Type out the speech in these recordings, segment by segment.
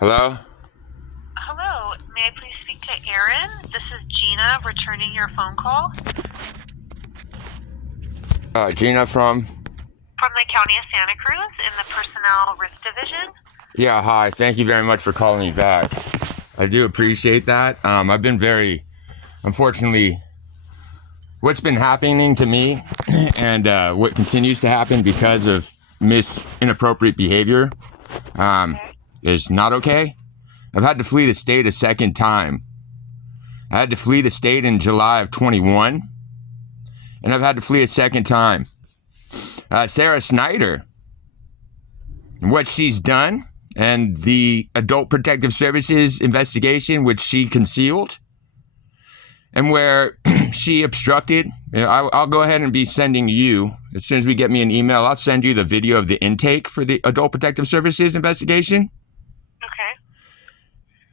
Hello? Hello, may I please speak to Aaron? This is Gina returning your phone call. Gina from? From the County of Santa Cruz in the Personnel Risk Division. Yeah, hi. Thank you very much for calling me back. I do appreciate that. I've been unfortunately, what's been happening to me and what continues to happen because of inappropriate behavior is not okay. I've had to flee the state a second time. I had to flee the state in July of 21, and I've had to flee a second time. Sarah Snyder, what she's done, and the Adult Protective Services investigation, which she concealed, and where she obstructed. I'll go ahead and be sending you, as soon as we get me an email, I'll send you the video of the intake for the Adult Protective Services investigation.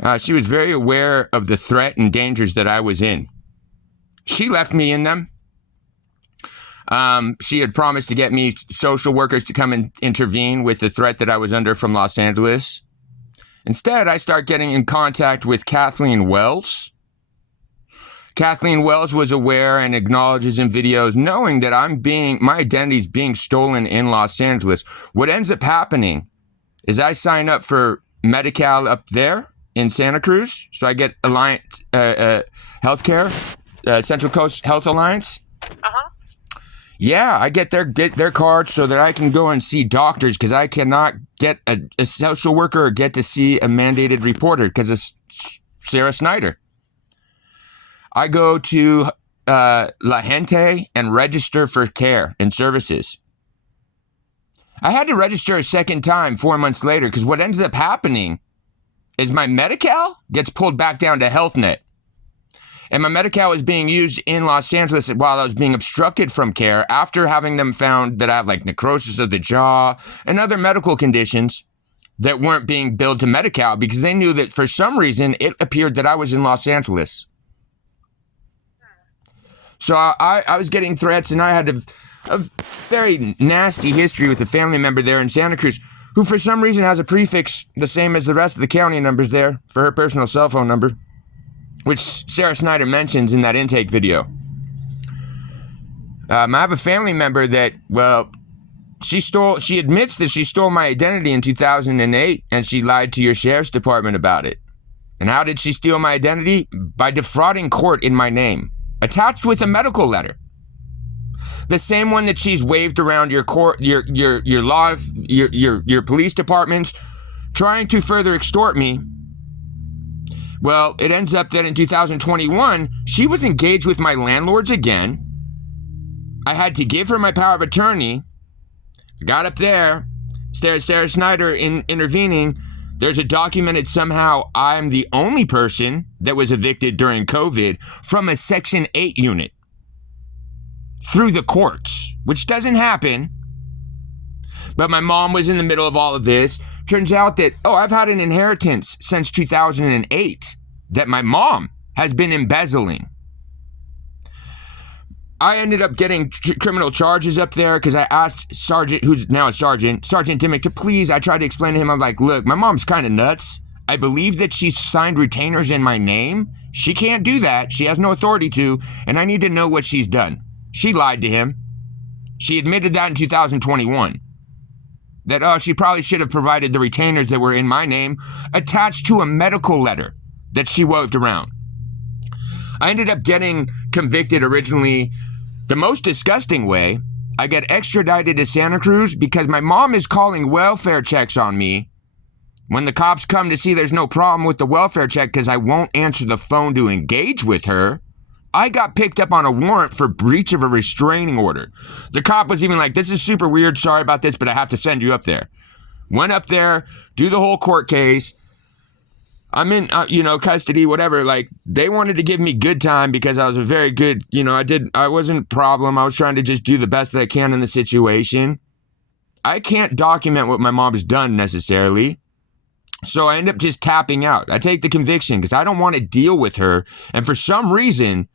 Okay. She was very aware of the threat and dangers that I was in. She left me in them. She had promised to get me social workers to come and intervene with the threat that I was under from Los Angeles. Instead, I start getting in contact with Kathleen Wells. Kathleen Wells was aware and acknowledges in videos, knowing that my identity is being stolen in Los Angeles. What ends up happening is I sign up for Medi-Cal up there in Santa Cruz. So I get Alliance Healthcare, Central Coast Health Alliance. Uh-huh. Yeah, I get their cards so that I can go and see doctors because I cannot get a social worker or get to see a mandated reporter because of Sarah Snyder. I go to La Gente and register for care and services. I had to register a second time 4 months later because what ends up happening is my Medi-Cal gets pulled back down to HealthNet. And my Medi-Cal was being used in Los Angeles while I was being obstructed from care after having them found that I have necrosis of the jaw and other medical conditions that weren't being billed to Medi-Cal because they knew that for some reason it appeared that I was in Los Angeles. So I was getting threats, and I had a very nasty history with a family member there in Santa Cruz who for some reason has a prefix the same as the rest of the county numbers there for her personal cell phone number, which Sarah Snyder mentions in that intake video. I have a family member that, she admits that she stole my identity in 2008, and she lied to your sheriff's department about it. And how did she steal my identity? By defrauding court in my name, attached with a medical letter. The same one that she's waved around your court, your law, your police departments, trying to further extort me. Well, it ends up that in 2021, she was engaged with my landlords again. I had to give her my power of attorney. Got up there, Sarah Snyder intervening. There's a documented somehow I'm the only person that was evicted during COVID from a Section 8 unit through the courts, which doesn't happen. But my mom was in the middle of all of this. Turns out that, I've had an inheritance since 2008 that my mom has been embezzling. I ended up getting criminal charges up there because I asked Sergeant, who's now a Sergeant Dimmick, to please, I tried to explain to him, I'm like, look, my mom's kind of nuts. I believe that she's signed retainers in my name. She can't do that. She has no authority to, and I need to know what she's done. She lied to him. She admitted that in 2021. That, she probably should have provided the retainers that were in my name attached to a medical letter that she waved around. I ended up getting convicted originally the most disgusting way. I get extradited to Santa Cruz because my mom is calling welfare checks on me. When the cops come to see there's no problem with the welfare check because I won't answer the phone to engage with her, I got picked up on a warrant for breach of a restraining order. The cop was even like, this is super weird, sorry about this, but I have to send you up there. Went up there, do the whole court case. I'm in, custody, whatever. They wanted to give me good time because I was a very good, I wasn't a problem. I was trying to just do the best that I can in the situation. I can't document what my mom's done necessarily. So I end up just tapping out. I take the conviction because I don't want to deal with her. And for some reason,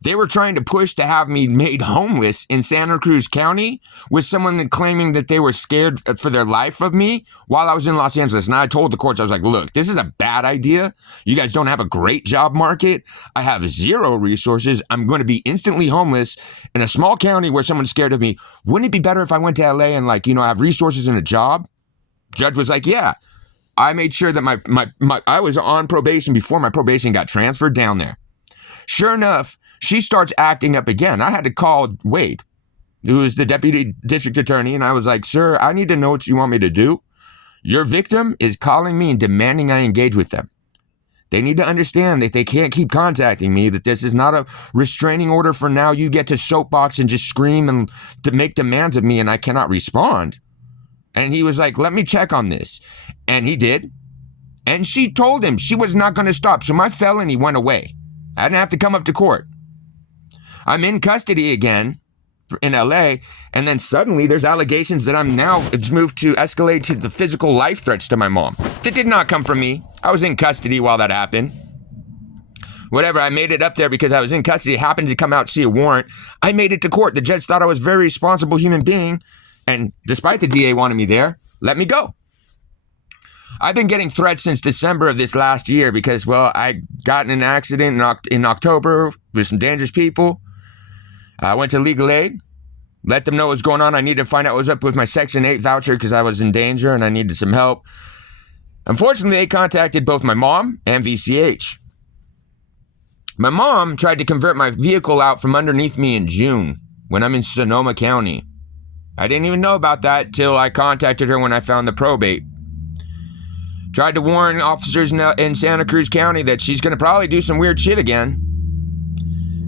They were trying to push to have me made homeless in Santa Cruz County with someone claiming that they were scared for their life of me while I was in Los Angeles. And I told the courts, I was like, look, this is a bad idea. You guys don't have a great job market. I have zero resources. I'm going to be instantly homeless in a small county where someone's scared of me. Wouldn't it be better if I went to LA and have resources and a job? Judge was like, yeah. I made sure that I was on probation before my probation got transferred down there. Sure enough, she starts acting up again. I had to call Wade, who is the deputy district attorney, and I was like, sir, I need to know what you want me to do. Your victim is calling me and demanding I engage with them. They need to understand that they can't keep contacting me, that this is not a restraining order for now. You get to soapbox and just scream and to make demands of me, and I cannot respond. And he was like, let me check on this. And he did. And she told him she was not going to stop. So my felony went away. I didn't have to come up to court. I'm in custody again in LA, and then suddenly there's allegations that it's moved to escalate to the physical life threats to my mom. That did not come from me. I was in custody while that happened. Whatever, I made it up there because I was in custody, happened to come out to see a warrant. I made it to court. The judge thought I was a very responsible human being, and despite the DA wanting me there, let me go. I've been getting threats since December of this last year because, I got in an accident in October with some dangerous people. I went to legal aid, let them know what was going on. I needed to find out what was up with my Section 8 voucher because I was in danger and I needed some help. Unfortunately, they contacted both my mom and VCH. My mom tried to convert my vehicle out from underneath me in June when I'm in Sonoma County. I didn't even know about that till I contacted her when I found the probate. Tried to warn officers in Santa Cruz County that she's going to probably do some weird shit again.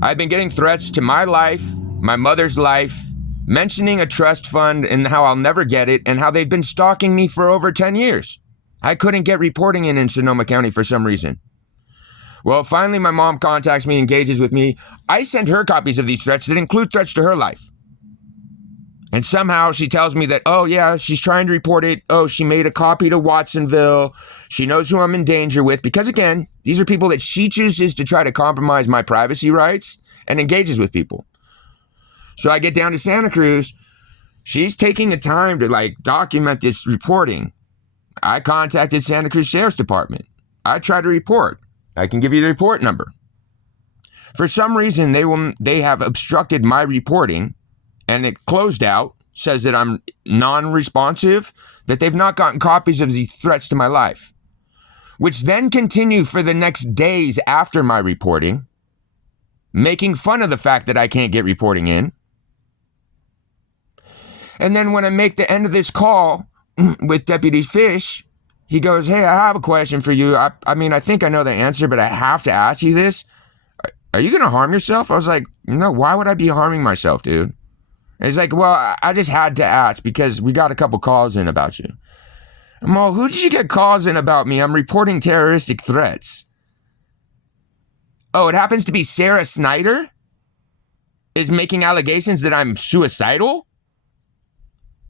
I've been getting threats to my life, my mother's life, mentioning a trust fund and how I'll never get it, and how they've been stalking me for over 10 years. I couldn't get reporting in Sonoma County for some reason. Well, finally, my mom contacts me, engages with me. I send her copies of these threats that include threats to her life. And somehow she tells me that, oh yeah, she's trying to report it. Oh, she made a copy to Watsonville. She knows who I'm in danger with. Because again, these are people that she chooses to try to compromise my privacy rights and engages with people. So I get down to Santa Cruz. She's taking the time to document this reporting. I contacted Santa Cruz Sheriff's Department. I tried to report. I can give you the report number. For some reason, they have obstructed my reporting. And it closed out, says that I'm non-responsive, that they've not gotten copies of the threats to my life, which then continue for the next days after my reporting, making fun of the fact that I can't get reporting in. And then when I make the end of this call with Deputy Fish, he goes, hey, I have a question for you. I mean, I think I know the answer, but I have to ask you this. Are you going to harm yourself? I was like, no, why would I be harming myself, dude? And he's like, well, I just had to ask because we got a couple calls in about you. I'm all, who did you get calls in about me? I'm reporting terroristic threats. Oh, it happens to be Sarah Snyder is making allegations that I'm suicidal?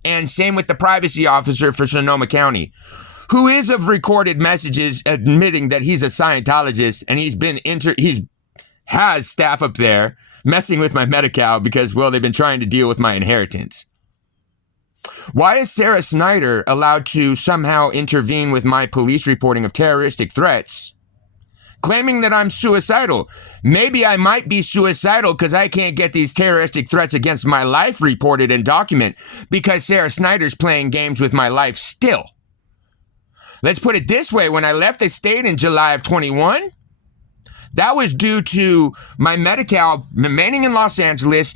And same with the privacy officer for Sonoma County, who is of recorded messages admitting that he's a Scientologist and he's has staff up there messing with my Medi-Cal because, they've been trying to deal with my inheritance. Why is Sarah Snyder allowed to somehow intervene with my police reporting of terroristic threats, claiming that I'm suicidal? Maybe I might be suicidal because I can't get these terroristic threats against my life reported and documented because Sarah Snyder's playing games with my life still. Let's put it this way. When I left the state in July of 21, that was due to my Medi-Cal remaining in Los Angeles,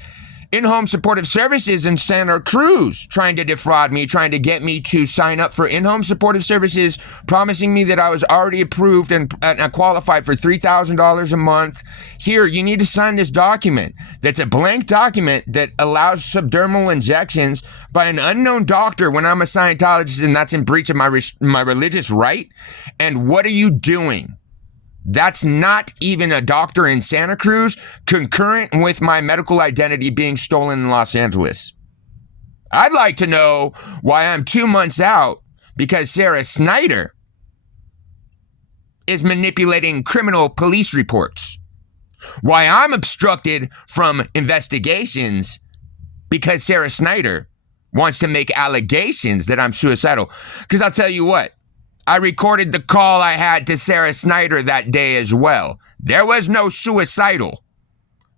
in-home supportive services in Santa Cruz, trying to defraud me, trying to get me to sign up for in-home supportive services, promising me that I was already approved and qualified for $3,000 a month. Here, you need to sign this document. That's a blank document that allows subdermal injections by an unknown doctor when I'm a Scientologist, and that's in breach of my religious right. And what are you doing? That's not even a doctor in Santa Cruz, concurrent with my medical identity being stolen in Los Angeles. I'd like to know why I'm 2 months out because Sarah Snyder is manipulating criminal police reports. Why I'm obstructed from investigations because Sarah Snyder wants to make allegations that I'm suicidal. Because I'll tell you what, I recorded the call I had to Sarah Snyder that day as well. There was no suicidal.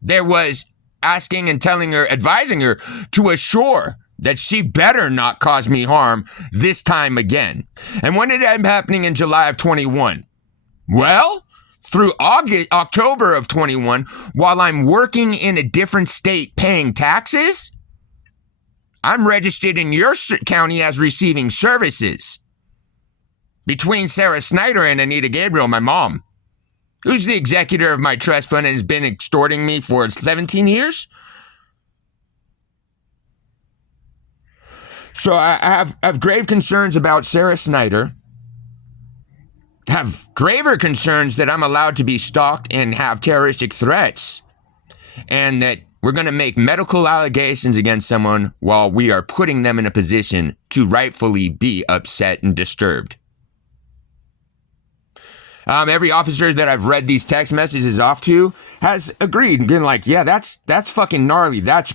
There was asking and telling her, advising her to assure that she better not cause me harm this time again. And when did it end up happening in July of 21? Well, through October of 21, while I'm working in a different state paying taxes, I'm registered in your county as receiving services. Between Sarah Snyder and Anita Gabriel, my mom, who's the executor of my trust fund and has been extorting me for 17 years. So I have grave concerns about Sarah Snyder. Have graver concerns that I'm allowed to be stalked and have terroristic threats. And that we're going to make medical allegations against someone while we are putting them in a position to rightfully be upset and disturbed. Every officer that I've read these text messages off to has agreed and been like, yeah, that's fucking gnarly. That's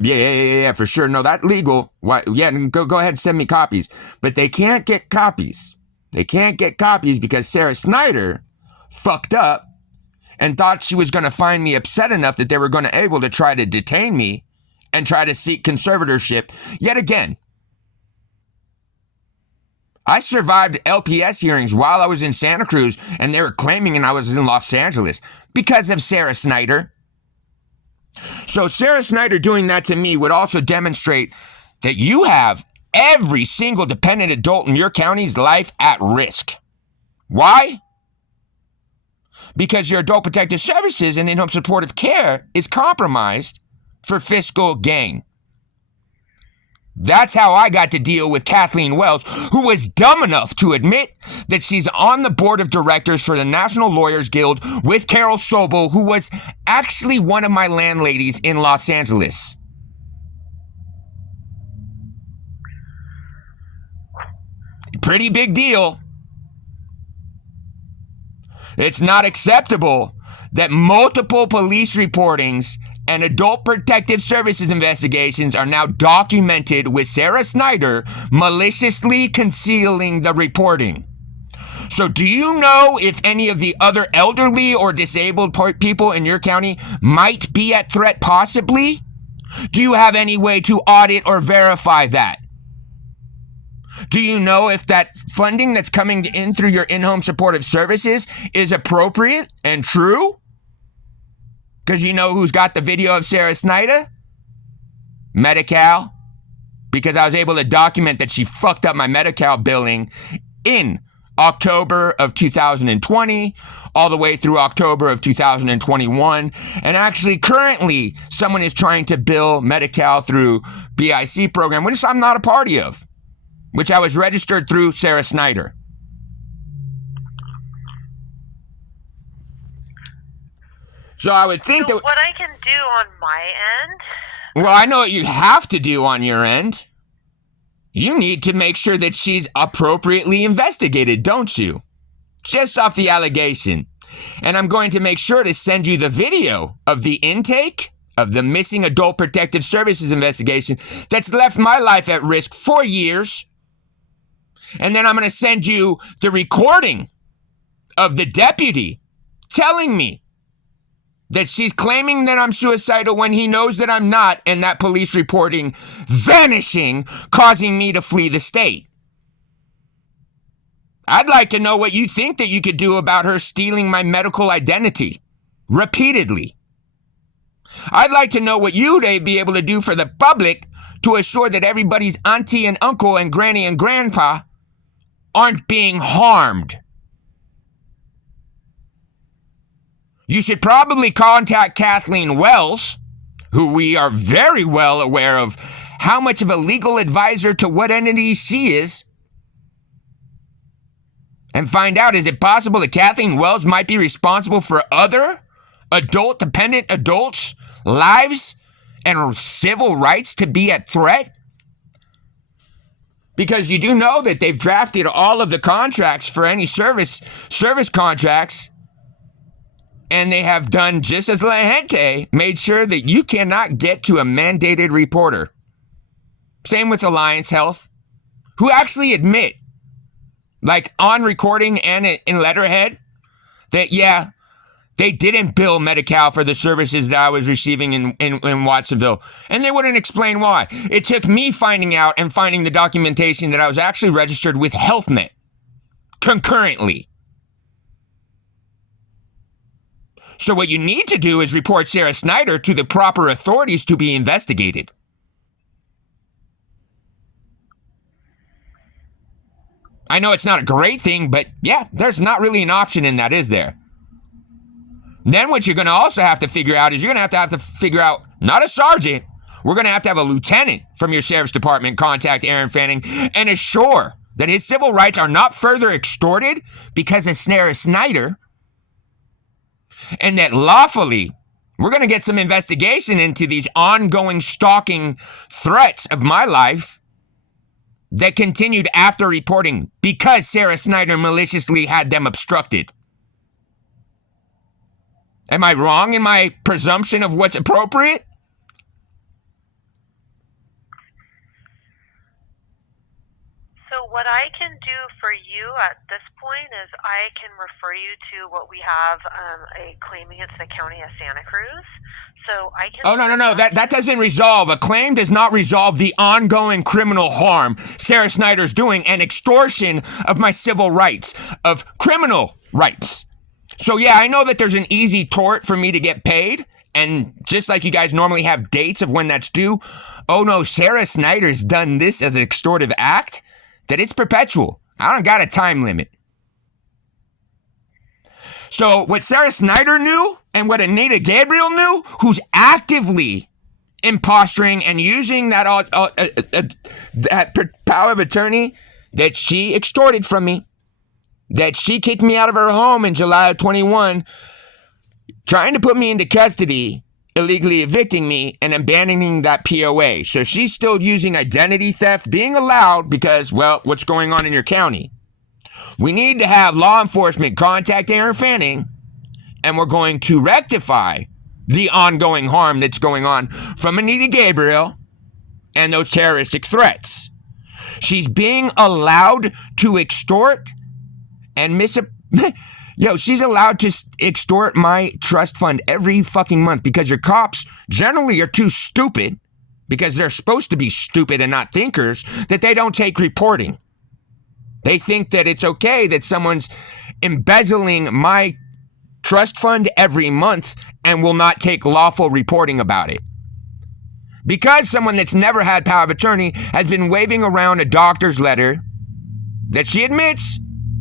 yeah, for sure. No, that's legal. Why? Yeah, go ahead and send me copies. But they can't get copies. They can't get copies because Sarah Snyder fucked up and thought she was going to find me upset enough that they were going to able to try to detain me and try to seek conservatorship yet again. I survived LPS hearings while I was in Santa Cruz, and they were claiming I was in Los Angeles because of Sarah Snyder. So Sarah Snyder doing that to me would also demonstrate that you have every single dependent adult in your county's life at risk. Why? Because your adult protective services and in-home supportive care is compromised for fiscal gain. That's how I got to deal with Kathleen Wells, who was dumb enough to admit that she's on the board of directors for the National Lawyers Guild with Carol Sobel, who was actually one of my landladies in Los Angeles. Pretty big deal. It's not acceptable that multiple police reportings and adult protective services investigations are now documented with Sarah Snyder maliciously concealing the reporting. So do you know if any of the other elderly or disabled people in your county might be at threat possibly? Do you have any way to audit or verify that? Do you know if that funding that's coming in through your in-home supportive services is appropriate and true? Because you know who's got the video of Sarah Snyder? Medi-Cal. Because I was able to document that she fucked up my Medi-Cal billing in October of 2020, all the way through October of 2021. And actually, currently, someone is trying to bill Medi-Cal through BIC program, which I'm not a party of, which I was registered through Sarah Snyder. So I would think that what I can do on my end. Well, I know what you have to do on your end. You need to make sure that she's appropriately investigated, don't you? Just off the allegation. And I'm going to make sure to send you the video of the intake of the missing adult protective services investigation that's left my life at risk for years. And then I'm going to send you the recording of the deputy telling me that she's claiming that I'm suicidal when he knows that I'm not, and that police reporting vanishing, causing me to flee the state. I'd like to know what you think that you could do about her stealing my medical identity repeatedly. I'd like to know what you'd be able to do for the public to assure that everybody's auntie and uncle and granny and grandpa aren't being harmed. You should probably contact Kathleen Wells, who we are very well aware of how much of a legal advisor to what entity she is, and find out, is it possible that Kathleen Wells might be responsible for other adult dependent adults' lives and civil rights to be at threat? Because you do know that they've drafted all of the contracts for any service contracts And they have done just as La Gente made sure that you cannot get to a mandated reporter. Same with Alliance Health, who actually admit, like on recording and in letterhead, that yeah, they didn't bill Medi-Cal for the services that I was receiving in Watsonville. And they wouldn't explain why. It took me finding out and finding the documentation that I was actually registered with HealthNet concurrently. So what you need to do is report Sarah Snyder to the proper authorities to be investigated. I know it's not a great thing, but yeah, there's not really an option in that, is there? Then what you're going to also have to figure out is you're going to have to figure out, not a sergeant, we're going to have a lieutenant from your sheriff's department contact Aaron Fanning and assure that his civil rights are not further extorted because of Sarah Snyder, and that lawfully we're going to get some investigation into these ongoing stalking threats of my life that continued after reporting because Sarah Snyder maliciously had them obstructed. Am I wrong in my presumption of what's appropriate? So what I can do for you at this point is I can refer you to what we have a claim against the county of Santa Cruz. So I can. Oh, no. That doesn't resolve. A claim does not resolve the ongoing criminal harm Sarah Snyder's doing and extortion of my civil rights, of criminal rights. So yeah, I know that there's an easy tort for me to get paid. And just like you guys normally have dates of when that's due, oh no, Sarah Snyder's done this as an extortive act, that it's perpetual. I don't got a time limit. So what Sarah Snyder knew and what Anita Gabriel knew, who's actively imposturing and using that power of attorney that she extorted from me, that she kicked me out of her home in July of 21, trying to put me into custody, illegally evicting me and abandoning that POA. So she's still using identity theft being allowed because, well, what's going on in your county? We need to have law enforcement contact Aaron Fanning, and we're going to rectify the ongoing harm that's going on from Anita Gabriel and those terroristic threats. She's being allowed to extort and she's allowed to extort my trust fund every fucking month because your cops generally are too stupid, because they're supposed to be stupid and not thinkers, that they don't take reporting. They think that it's okay that someone's embezzling my trust fund every month and will not take lawful reporting about it. Because someone that's never had power of attorney has been waving around a doctor's letter that she admits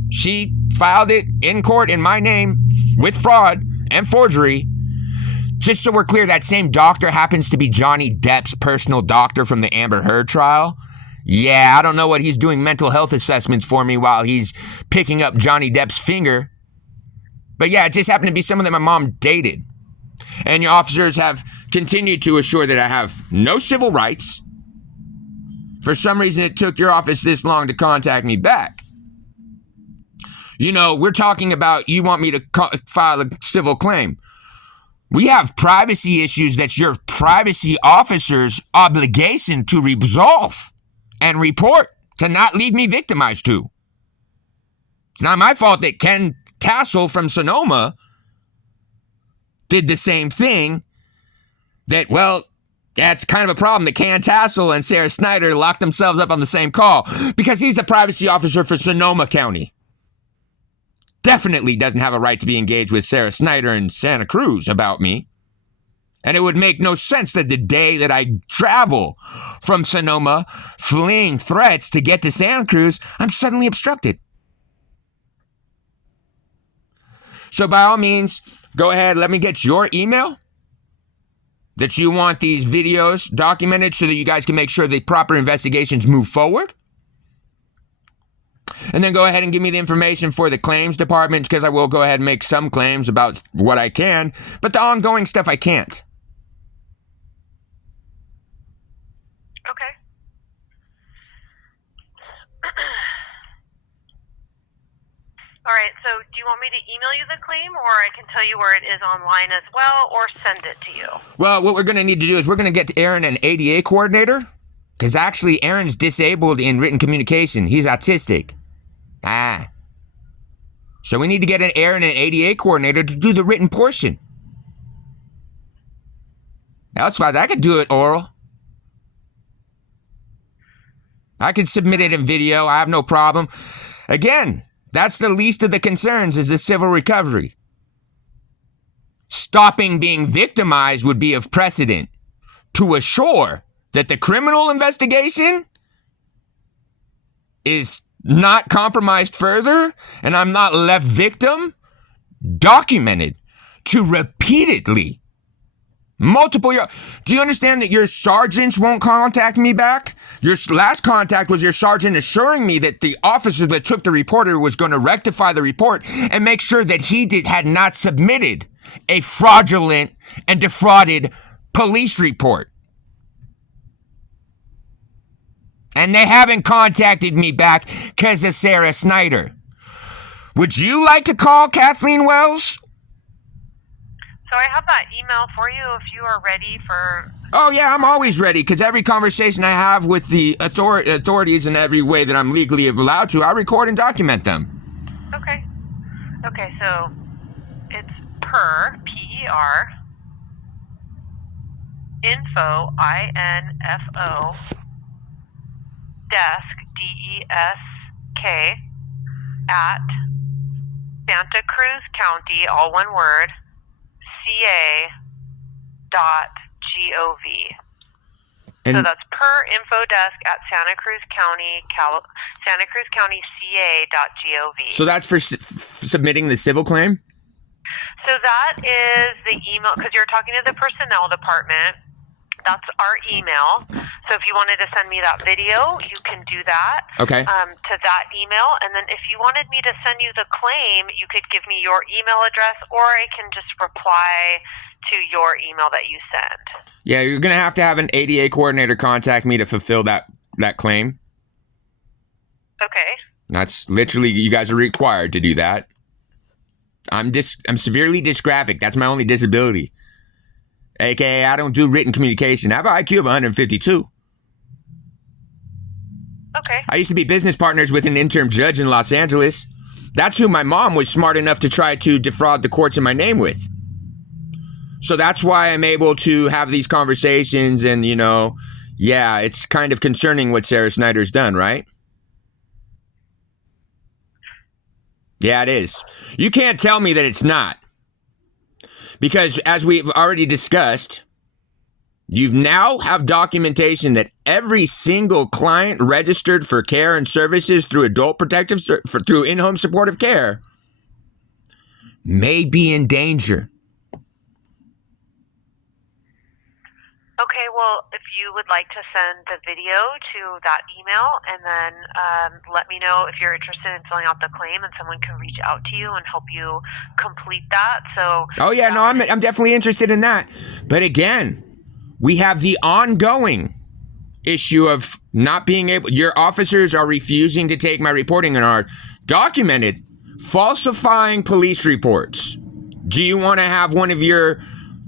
she filed it in court in my name with fraud and forgery. Just so we're clear, that same doctor happens to be Johnny Depp's personal doctor from the Amber Heard trial. Yeah, I don't know what he's doing mental health assessments for me while he's picking up Johnny Depp's finger. But yeah, it just happened to be someone that my mom dated. And your officers have continued to assure that I have no civil rights. For some reason, it took your office this long to contact me back. You know, we're talking about you want me to file a civil claim. We have privacy issues that's your privacy officer's obligation to resolve and report, to not leave me victimized to. It's not my fault that Ken Tassel from Sonoma did the same thing. That's kind of a problem that Ken Tassel and Sarah Snyder locked themselves up on the same call, because he's the privacy officer for Sonoma County. Definitely doesn't have a right to be engaged with Sarah Snyder in Santa Cruz about me. And it would make no sense that the day that I travel from Sonoma, fleeing threats to get to Santa Cruz, I'm suddenly obstructed. So by all means, go ahead, let me get your email that you want these videos documented so that you guys can make sure the proper investigations move forward. And then go ahead and give me the information for the claims department, because I will go ahead and make some claims about what I can, but the ongoing stuff I can't. Okay. All right, so do you want me to email you the claim, or I can tell you where it is online as well, or send it to you? Well, what we're going to need to do is we're going to get Aaron an ADA coordinator, because actually Aaron's disabled in written communication. He's autistic. So we need to get Aaron an ADA coordinator to do the written portion. That's fine. I could do it oral. I could submit it in video. I have no problem. Again, that's the least of the concerns, is the civil recovery. Stopping being victimized would be of precedent to assure that the criminal investigation is not compromised further and I'm not left victim. Documented to repeatedly multiple years. Do you understand that your sergeants won't contact me back? Your last contact was your sergeant assuring me that the officer that took the reporter was going to rectify the report and make sure that he had not submitted a fraudulent and defrauded police report. And they haven't contacted me back because of Sarah Snyder. Would you like to call Kathleen Wells? So I have that email for you if you are ready for... Oh, yeah, I'm always ready, because every conversation I have with the authorities in every way that I'm legally allowed to, I record and document them. Okay. Okay, so it's per, P-E-R, info, I-N-F-O, desk, D-E-S-K, at Santa Cruz County, all one word, ca.gov. So that's per info desk at Santa Cruz County, ca.gov. So that's for submitting the civil claim? So that is the email, because you're talking to the personnel department. That's our email. So if you wanted to send me that video, you can do that. Okay. To that email. And then if you wanted me to send you the claim, you could give me your email address, or I can just reply to your email that you send. Yeah, you're going to have an ADA coordinator contact me to fulfill that claim. Okay. That's literally, you guys are required to do that. I'm severely dysgraphic. That's my only disability. AKA, I don't do written communication. I have an IQ of 152. Okay. I used to be business partners with an interim judge in Los Angeles. That's who my mom was smart enough to try to defraud the courts in my name with. So that's why I'm able to have these conversations and, yeah, it's kind of concerning what Sarah Snyder's done, right? Yeah, it is. You can't tell me that it's not. Because as we've already discussed, you now have documentation that every single client registered for care and services through through in-home supportive care may be in danger. Okay, well, if you would like to send the video to that email, and then let me know if you're interested in filling out the claim, and someone can reach out to you and help you complete that. So. Oh yeah, no, I'm definitely interested in that. But again, we have the ongoing issue of not being able. Your officers are refusing to take my reporting and are documented falsifying police reports. Do you want to have one of your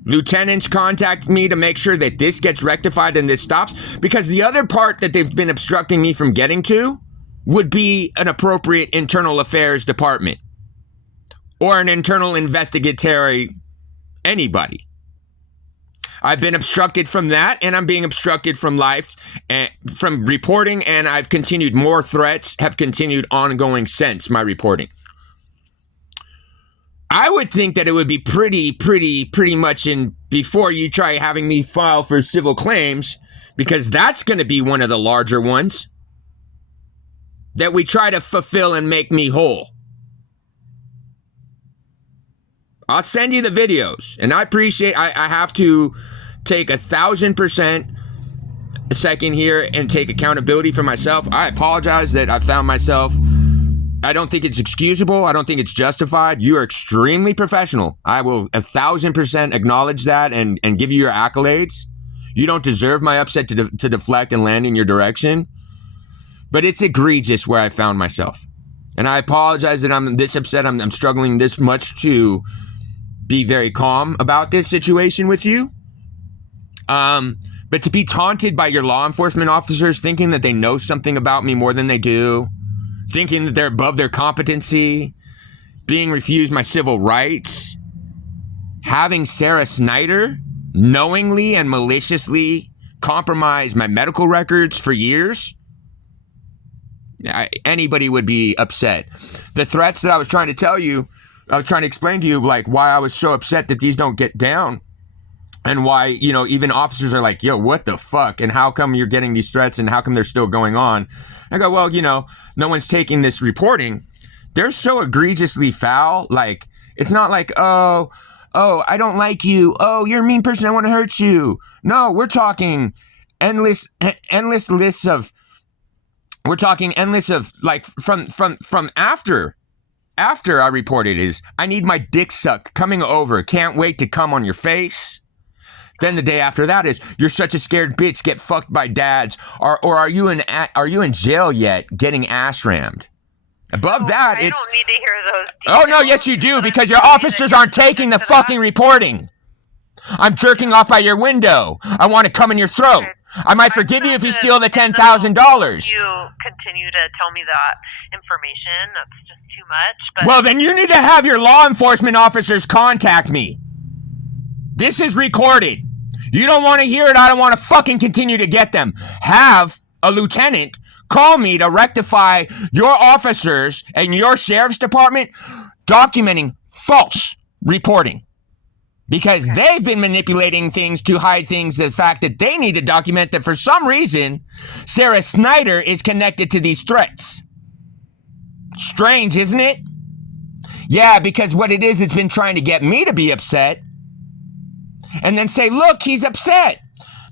lieutenants contact me to make sure that this gets rectified and this stops? Because the other part that they've been obstructing me from getting to would be an appropriate internal affairs department or an internal investigatory anybody. I've been obstructed from that, and I'm being obstructed from life and from reporting, and I've continued. More threats have continued ongoing since my reporting. I would think that it would be pretty much in before you try having me file for civil claims, because that's going to be one of the larger ones that we try to fulfill and make me whole. I'll send you the videos, and I appreciate, I have to take 1,000% a second here and take accountability for myself. I apologize that I found myself. I don't think it's excusable. I don't think it's justified. You are extremely professional. I will 1,000% acknowledge that and give you your accolades. You don't deserve my upset to deflect and land in your direction. But it's egregious where I found myself. And I apologize that I'm this upset. I'm struggling this much to be very calm about this situation with you. But to be taunted by your law enforcement officers, thinking that they know something about me more than they do, thinking that they're above their competency, being refused my civil rights, having Sarah Snyder knowingly and maliciously compromise my medical records for years, anybody would be upset. The threats that I was trying to tell you, I was trying to explain to you, like, why I was so upset that these don't get down. And why, you know, even officers are like, yo, what the fuck? And how come you're getting these threats and how come they're still going on? I go, well, you know, no one's taking this reporting. They're so egregiously foul. Like, it's not like, oh, I don't like you. Oh, you're a mean person. I want to hurt you. No, we're talking endless lists of, like, from after I reported is, I need my dick sucked, coming over, can't wait to come on your face. Then the day after that is, you're such a scared bitch, get fucked by dads. Or are you in jail yet, getting ass rammed? Above that, I it's... don't need to hear those Oh, no, yes you do, because your officers aren't taking the fucking reporting. I'm jerking off by your window. I want to come in your throat. Okay. I might forgive you if you steal the $10,000. You continue to tell me that information. That's just too much. But Well, then you need to have your law enforcement officers contact me. This is recorded. You don't want to hear it, I don't want to fucking continue to get them. Have a lieutenant call me to rectify your officers and your sheriff's department documenting false reporting. Because they've been manipulating things to hide things, the fact that they need to document that for some reason, Sarah Snyder is connected to these threats. Strange, isn't it? Yeah, because what it is, it's been trying to get me to be upset. And then say, look, he's upset.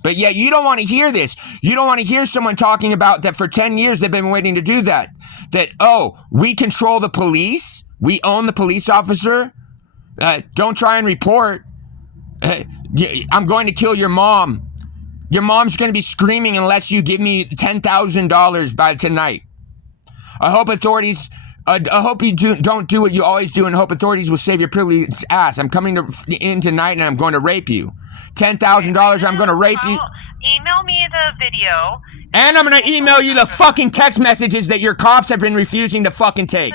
But yet you don't want to hear this. You don't want to hear someone talking about that for 10 years they've been waiting to do that. That, oh, we control the police. We own the police officer. Don't try and report. I'm going to kill your mom. Your mom's going to be screaming unless you give me $10,000 by tonight. I hope authorities... I hope you don't do what you always do and hope authorities will save your privileged ass. I'm coming in tonight and I'm going to rape you. $10,000, I'm going to rape you. Email me the video. And I'm going to email you the fucking text messages that your cops have been refusing to fucking take.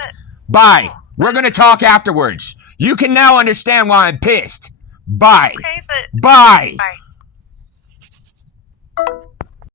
Bye. We're going to talk afterwards. You can now understand why I'm pissed. Bye. Okay, but... Bye. Bye.